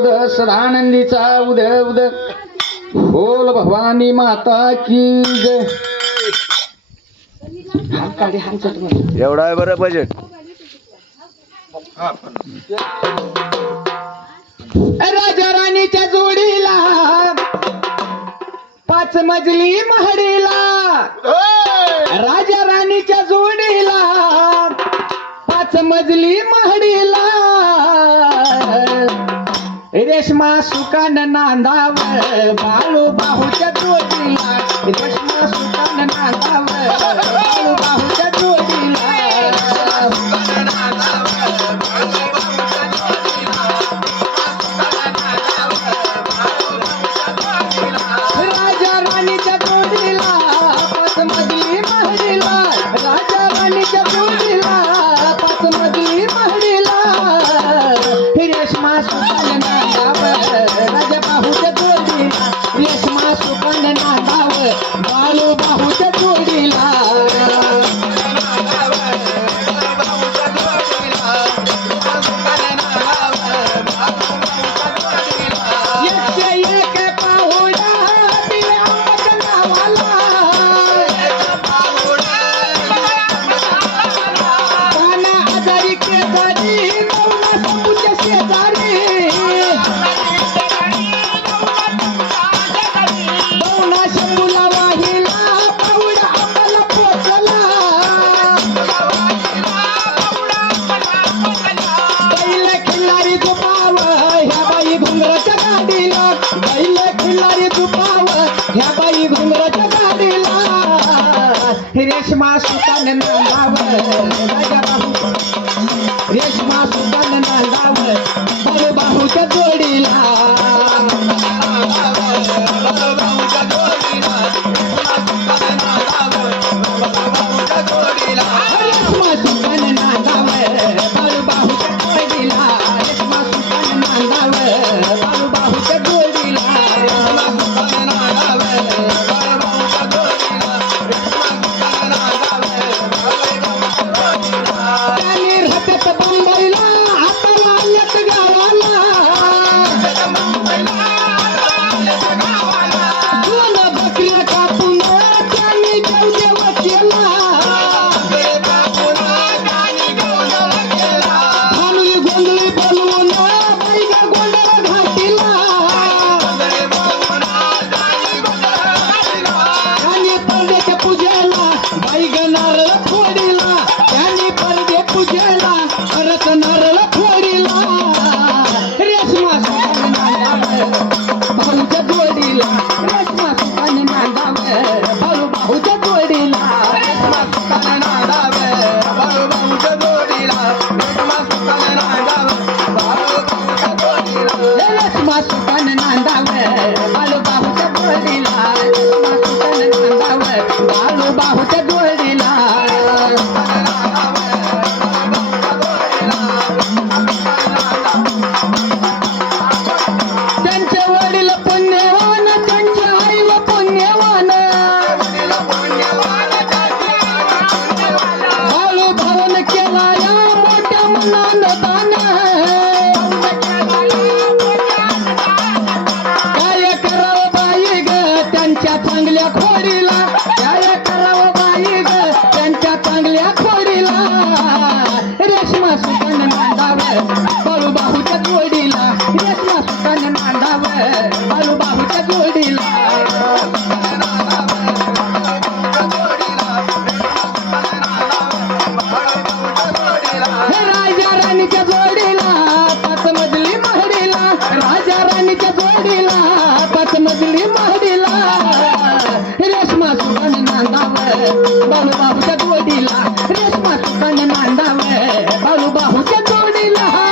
उद सदानंदीचा उद उद बोल भवानी माता की जय. एवढा आहे बरं बजेट राजा राणीच्या जोडीला पाच मजली महडीला. राजा राणीच्या जोडीला पाच मजली महडीला. रेशमा सुकान नांदावर बाळू बाहूच्या तुझी I'm तुटन नांदावर बालू बाहूच्या दिला तुटन नांदावर बालू चांगल्या खोडीला न्याय करावं बाई ग त्यांच्या चांगल्या खोडीला रेशमा सुतान मांडावर बाळू बाहूच्या जोडीला. रेशमा सुतान मांडावर बाळू बाहूच्या जोडीला राजा राणीच्या जोडीला पाच मजली महडीला राजा राणीच्या जोडीला पाच मजली महडीला बाहुच्या जोडीला रेशमा तुकाने मांडावे. बाळू बाहुच्या जोडीला